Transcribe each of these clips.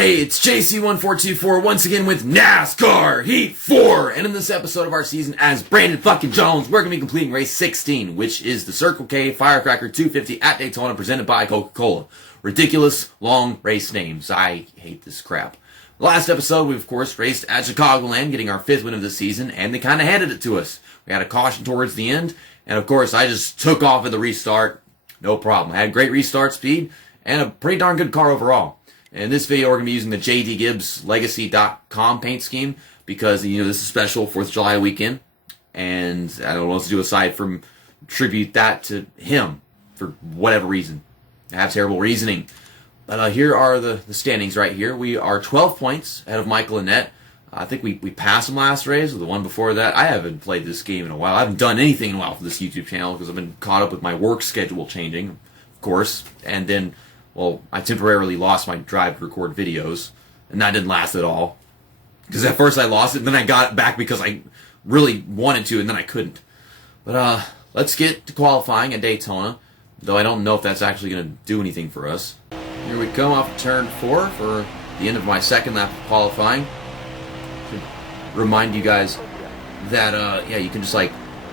Hey, it's JC1424 once again with NASCAR Heat 4, and in this episode of our season as Brandon fucking Jones, we're going to be completing race 16, which is the Circle K Firecracker 250 at Daytona presented by Coca-Cola. Ridiculous, long race names. I hate this crap. Last episode, we of course raced at Chicagoland, getting our 5th win of the season, and they kind of handed it to us. We had a caution towards the end, and of course I just took off at the restart. No problem. I had great restart speed, and a pretty darn good car overall. In this video, we're going to be using the JD Gibbs Legacy.com paint scheme because, this is special 4th of July weekend. And I don't know what to do aside from tribute that to him for whatever reason. I have terrible reasoning. But here are the standings right here. We are 12 points ahead of Michael Annette. I think we passed him last race, or the one before that. I haven't played this game in a while. I haven't done anything in a while for this YouTube channel because I've been caught up with my work schedule changing, of course. And then, well, I temporarily lost my drive to record videos, and that didn't last at all. Because at first I lost it, and then I got it back because I really wanted to, and then I couldn't. But let's get to qualifying at Daytona, though I don't know if that's actually going to do anything for us. Here we come off of turn 4 for the end of my second lap of qualifying. Remind you guys that you can just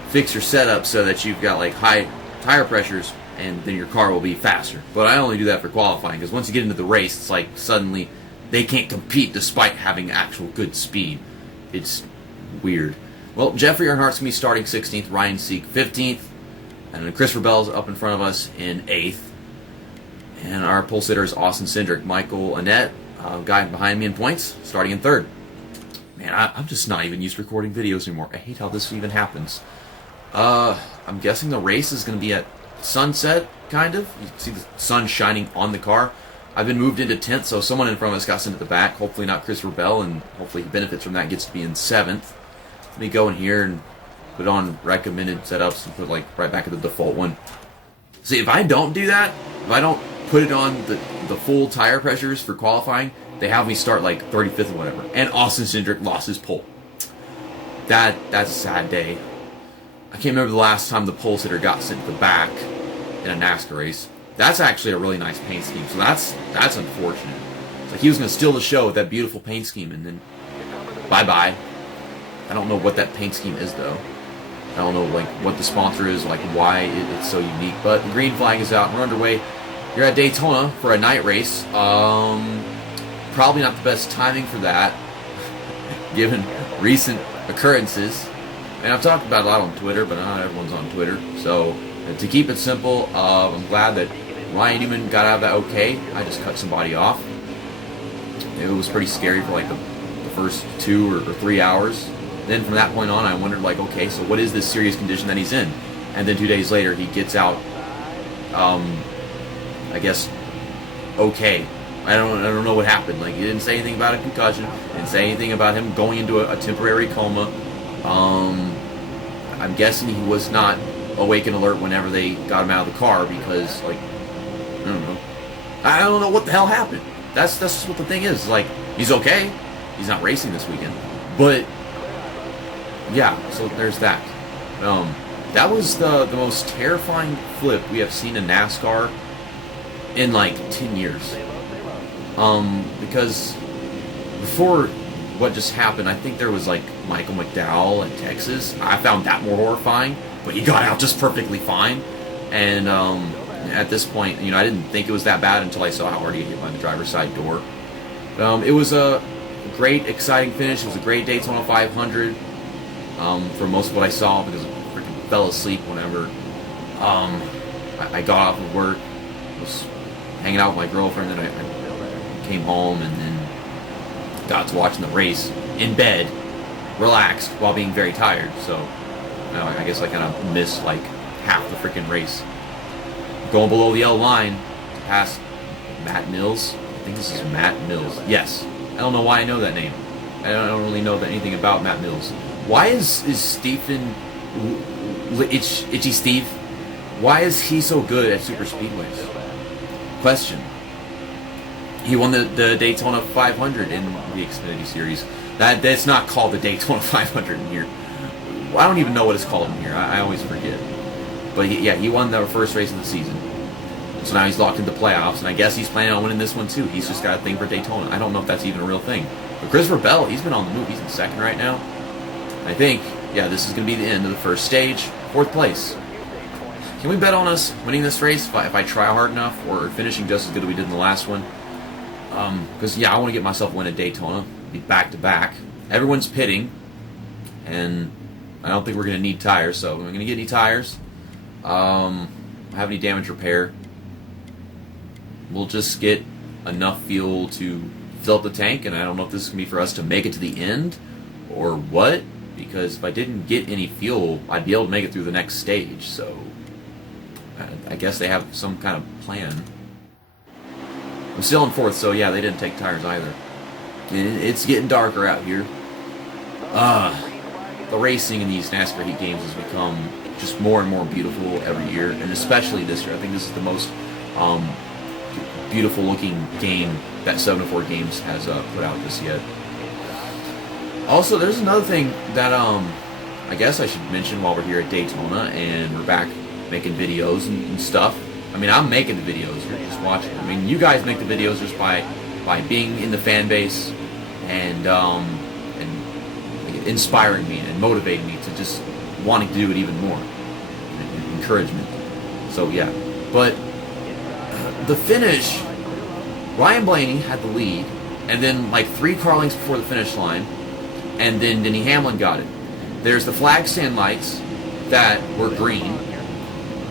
fix your setup so that you've got high tire pressures, and then your car will be faster. But I only do that for qualifying, because once you get into the race, it's like suddenly they can't compete despite having actual good speed. It's weird. Well, Jeffrey Earnhardt's going to be starting 16th, Ryan Sieg 15th, and then Christopher Bell's up in front of us in 8th. And our pole sitter is Austin Cindric. Michael Annette, guy behind me in points, starting in 3rd. Man, I'm just not even used to recording videos anymore. I hate how this even happens. I'm guessing the race is going to be at sunset, kind of. You can see the sun shining on the car. I've been moved into 10th, so someone in front of us got sent at the back. Hopefully not Christopher Bell, and hopefully he benefits from that, gets to be in 7th. Let me go in here and put on recommended setups and put right back at the default one. See, if I don't do that, if I don't put it on the full tire pressures for qualifying, they have me start 35th or whatever. And Austin Cindric lost his pole. That's a sad day. I can't remember the last time the pole sitter got sent to the back in a NASCAR race. That's actually a really nice paint scheme, so that's unfortunate. It's like he was going to steal the show with that beautiful paint scheme, and then bye-bye. I don't know what that paint scheme is, though. I don't know what the sponsor is, why it's so unique. But the green flag is out, and we're underway. You're at Daytona for a night race. Probably not the best timing for that, given recent occurrences. And I've talked about it a lot on Twitter, but not everyone's on Twitter. So, to keep it simple, I'm glad that Ryan Newman got out of that okay. I just cut somebody off. It was pretty scary for the first 2 or 3 hours. Then from that point on, I wondered okay, so what is this serious condition that he's in? And then 2 days later, he gets out, I guess, okay. I don't know what happened. He didn't say anything about a concussion. Didn't say anything about him going into a temporary coma. I'm guessing he was not awake and alert whenever they got him out of the car because, I don't know. I don't know what the hell happened. That's just what the thing is. He's okay. He's not racing this weekend. But, yeah, so there's that. That was the most terrifying flip we have seen in NASCAR in 10 years. Because before what just happened, I think there was Michael McDowell in Texas. I found that more horrifying, but he got out just perfectly fine. And at this point, I didn't think it was that bad until I saw how hard he hit by the driver's side door. It was a great, exciting finish. It was a great Daytona 500 for most of what I saw because I freaking fell asleep whenever I got off of work. Was hanging out with my girlfriend, and I came home and then got to watching the race in bed, relaxed, while being very tired. So, I guess I kind of missed half the freaking race. Going below the yellow line, past Matt Mills. I think this is Matt Mills. Yes. I don't know why I know that name. I don't really know anything about Matt Mills. Why is Stephen Itchy Steve? Why is he so good at super speedways? Question. He won the Daytona 500 in the Xfinity Series. That's not called the Daytona 500 in here. I don't even know what it's called in here. I always forget. But he won the first race of the season. So now he's locked into playoffs, and I guess he's planning on winning this one too. He's just got a thing for Daytona. I don't know if that's even a real thing. But Christopher Bell, he's been on the move. He's in second right now. I think, yeah, this is going to be the end of the first stage. 4th place. Can we bet on us winning this race if I try hard enough, or finishing just as good as we did in the last one? Because, yeah, I want to get myself a win at Daytona. Be back-to-back. Everyone's pitting, and I don't think we're going to need tires, so we're going to get any tires. Have any damage repair. We'll just get enough fuel to fill up the tank, and I don't know if this is going to be for us to make it to the end or what, because if I didn't get any fuel, I'd be able to make it through the next stage, so I guess they have some kind of plan. I'm still in 4th, so yeah, they didn't take tires either. It's getting darker out here. The racing in these NASCAR Heat games has become just more and more beautiful every year, and especially this year. I think this is the most beautiful looking game that 704 Games has put out just yet. Also, there's another thing that I guess I should mention while we're here at Daytona and we're back making videos and stuff. I mean, I'm making the videos, you're just watching. I mean, you guys make the videos just by being in the fan base and inspiring me and motivating me to just wanting to do it even more. Encouragement. So yeah, but the finish, Ryan Blaney had the lead, and then like 3 car lengths before the finish line, and then Denny Hamlin got it. There's the flag stand lights that were green.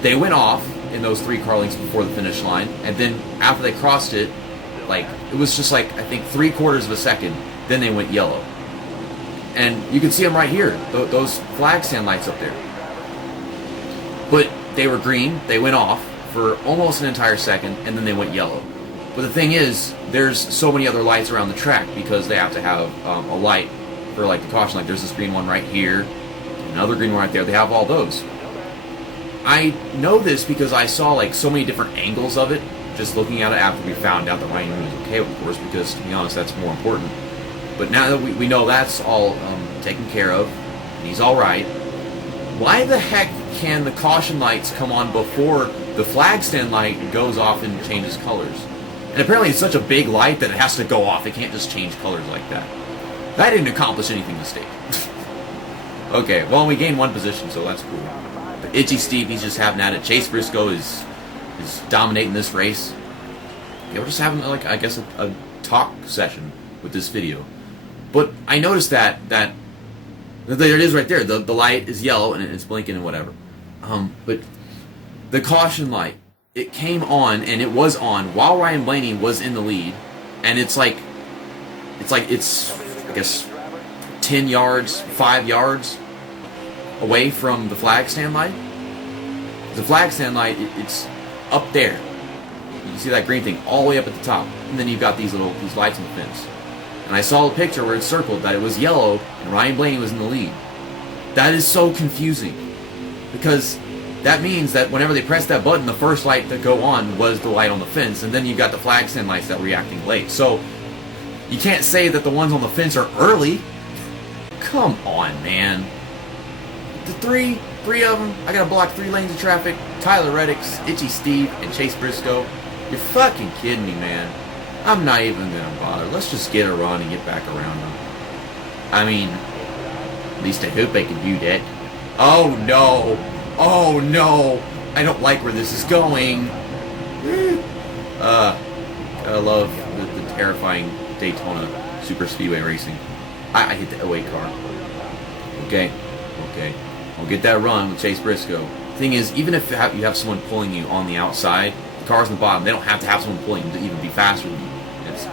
They went off in those 3 car lengths before the finish line, and then after they crossed it, like it was just like I think 3/4 of a second, then they went yellow. And you can see them right here, those flag stand lights up there. But they were green, they went off for almost an entire second, and then they went yellow. But the thing is, there's so many other lights around the track because they have to have a light for like the caution light. There's this green one right here, another green one right there. They have all those. I know this because I saw like so many different angles of it, just looking at it after we found out that Ryan was okay, of course, because to be honest, that's more important. But now that we know that's all taken care of, and he's all right, why the heck can the caution lights come on before the flag stand light goes off and changes colors? And apparently it's such a big light that it has to go off. It can't just change colors like that. That didn't accomplish anything to state. Okay, well, we gained 1 position, so that's cool. But Itchy Steve, he's just having at it. Chase Briscoe is dominating this race. Yeah, we're just having, like, I guess, a talk session with this video. But I noticed that there it is right there. The light is yellow and it's blinking and whatever. But the caution light, it came on and it was on while Ryan Blaney was in the lead, and it's I guess 10 yards, 5 yards away from the flag stand light. The flag stand light, it's up there. You can see that green thing all the way up at the top, and then you've got these lights on the fence. And I saw a picture where it circled that it was yellow and Ryan Blaney was in the lead. That is so confusing, because that means that whenever they press that button, the first light to go on was the light on the fence, and then you've got the flag stand lights that were reacting late. So you can't say that the ones on the fence are early. Come on, man. The three of them, I gotta block 3 lanes of traffic. Tyler Reddick, Itchy Steve, and Chase Briscoe. You're fucking kidding me, man. I'm not even gonna bother. Let's just get a run and get back around them. I mean, at least I hope I can do that. Oh no! Oh no! I don't like where this is going. I love the terrifying Daytona super speedway racing. I hit the 08 car. Okay. I'll get that run with Chase Briscoe. Thing is, even if you have someone pulling you on the outside, the cars on the bottom, they don't have to have someone pulling you to even be faster than you. It's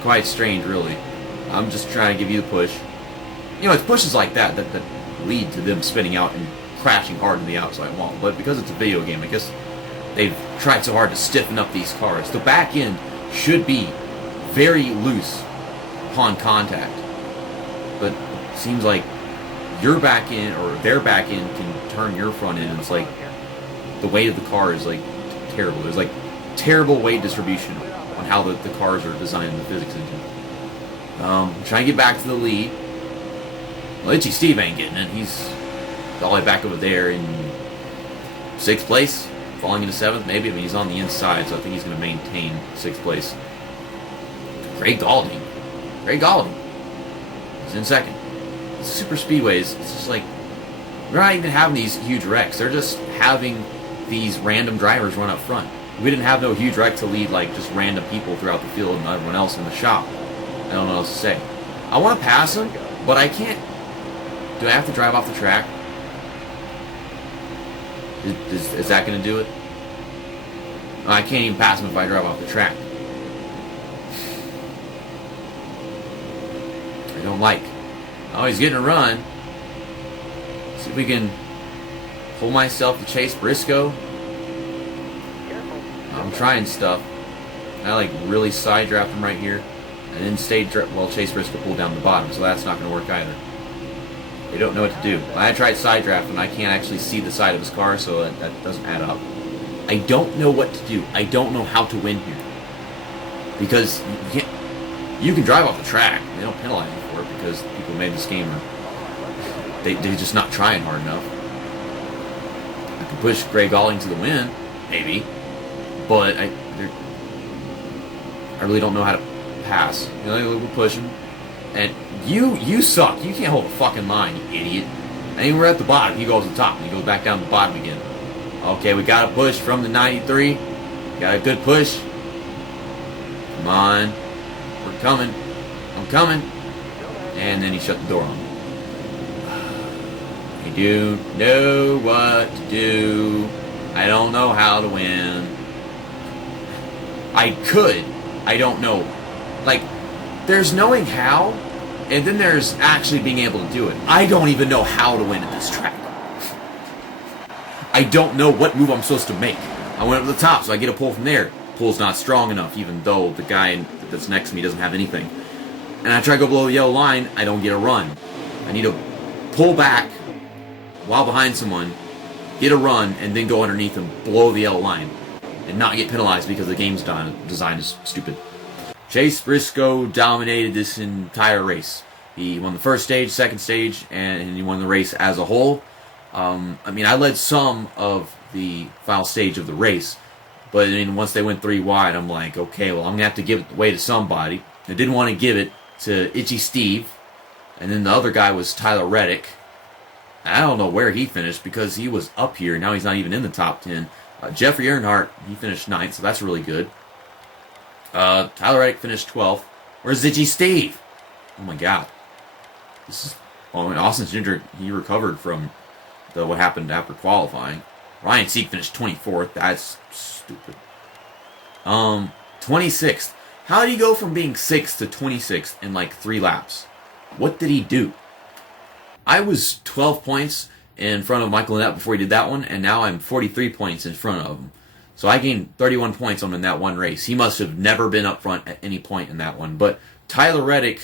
quite strange, really. I'm just trying to give you the push. You know, it's pushes like that lead to them spinning out and crashing hard in the outside wall. But because it's a video game, I guess they've tried so hard to stiffen up these cars. The back end should be very loose upon contact. But it seems like your back end or their back end can turn your front end. It's like the weight of the car is like terrible. There's like terrible weight distribution on how the cars are designed in the physics engine. Trying to get back to the lead. Well, Itchy Steve ain't getting it. He's all the way back over there in 6th place. falling into 7th, maybe. I mean, he's on the inside, so I think he's going to maintain 6th place. Greg Galding. Greg Galding is in 2nd. Super speedways, it's just like, they're not even having these huge wrecks. They're just having these random drivers run up front. We didn't have no huge wreck to lead like just random people throughout the field and everyone else in the shop. I don't know what else to say. I want to pass him, but I can't. Do I have to drive off the track? Is that going to do it? I can't even pass him if I drive off the track. I don't like. Oh, he's getting a run. See if we can pull myself to Chase Briscoe. I'm trying stuff. I like really side draft him right here. And then Chase Briscoe pulled down the bottom, so that's not going to work either. They don't know what to do. I tried side drafting, I can't actually see the side of his car, so that doesn't add up. I don't know what to do. I don't know how to win here. Because you can drive off the track. They don't penalize you for it because people made this game. They're just not trying hard enough. I could push Greg Galding to the win, maybe. But I really don't know how to pass. You know, we're pushing. And you suck. You can't hold a fucking line, you idiot. And we're at the bottom. He goes to the top, and he goes back down to the bottom again. Okay, we got a push from the 93. Got a good push. Come on. We're coming. I'm coming. And then he shut the door on me. I do know what to do. I don't know how to win. I could. I don't know. Like, there's knowing how, and then there's actually being able to do it. I don't even know how to win at this track. I don't know what move I'm supposed to make. I went up to the top, so I get a pull from there. Pull's not strong enough, even though the guy that's next to me doesn't have anything. And I try to go below the yellow line, I don't get a run. I need to pull back while behind someone, get a run, and then go underneath them below the yellow line. And not get penalized because the game's design is stupid. Chase Briscoe dominated this entire race. He won the first stage, second stage, and he won the race as a whole. I mean, I led some of the final stage of the race, but I mean, once they went 3 wide, I'm like, okay, well, I'm going to have to give it away to somebody. I didn't want to give it to Itchy Steve, and then the other guy was Tyler Reddick. I don't know where he finished because he was up here. Now he's not even in the top 10. Jeffrey Earnhardt, he finished 9th, so that's really good. Tyler Reddick finished 12th. Where's Itchy Steve? Oh my god. This is... Oh, and Austin Ginger, he recovered from what happened after qualifying. Ryan Sieg finished 24th. That's stupid. 26th. How did he go from being 6th to 26th in like 3 laps? What did he do? I was 12 points in front of Michael Annett before he did that one, and now I'm 43 points in front of him. So I gained 31 points on him in that one race. He must have never been up front at any point in that one. But Tyler Reddick,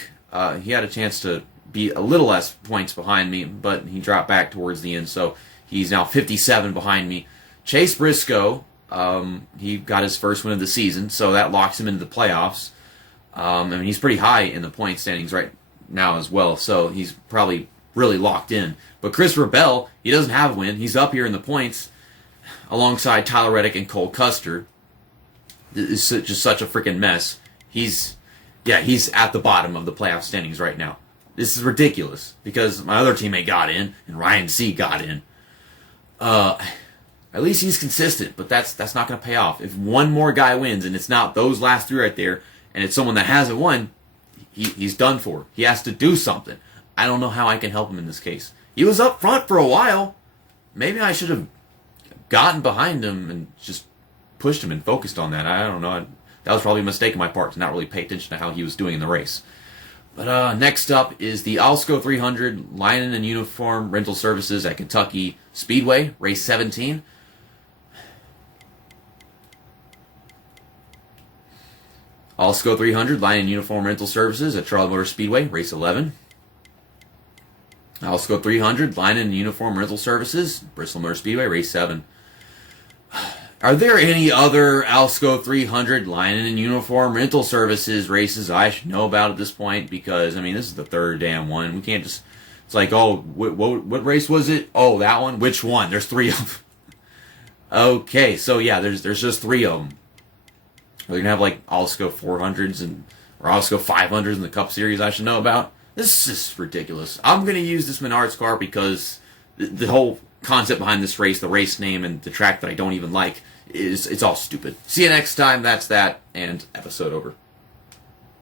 he had a chance to be a little less points behind me, but he dropped back towards the end, so he's now 57 behind me. Chase Briscoe, he got his first win of the season, so that locks him into the playoffs. I mean, he's pretty high in the point standings right now as well, so he's probably really locked in. But Christopher Bell, he doesn't have a win. He's up here in the points alongside Tyler Reddick and Cole Custer. It's just such a freaking mess. He's at the bottom of the playoff standings right now. This is ridiculous because my other teammate got in and Ryan C got in. At least he's consistent, but that's not going to pay off. If one more guy wins and it's not those last 3 right there, and it's someone that hasn't won, he's done for. He has to do something. I don't know how I can help him in this case. He was up front for a while. Maybe I should have gotten behind him and just pushed him and focused on that. I don't know. That was probably a mistake on my part to not really pay attention to how he was doing in the race. But next up is the Alsco 300 Lion and Uniform Rental Services at Kentucky Speedway, race 17. Alsco 300 Lion and Uniform Rental Services at Charlotte Motor Speedway, race 11. Alsco 300 Lion and Uniform Rental Services, Bristol Motor Speedway, race 7. Are there any other Alsco 300 Lion and Uniform Rental Services races I should know about at this point? Because, I mean, this is the 3rd damn one. We can't just... It's like, oh, what race was it? Oh, that one? Which one? There's 3 of them. Okay, so yeah, there's just 3 of them. We're gonna have like Alsco 400s and or Alsco 500s in the Cup Series I should know about. This is ridiculous. I'm gonna use this Menards car because the whole concept behind this race, the race name, and the track that I don't even like it's all stupid. See you next time. That's that, and episode over.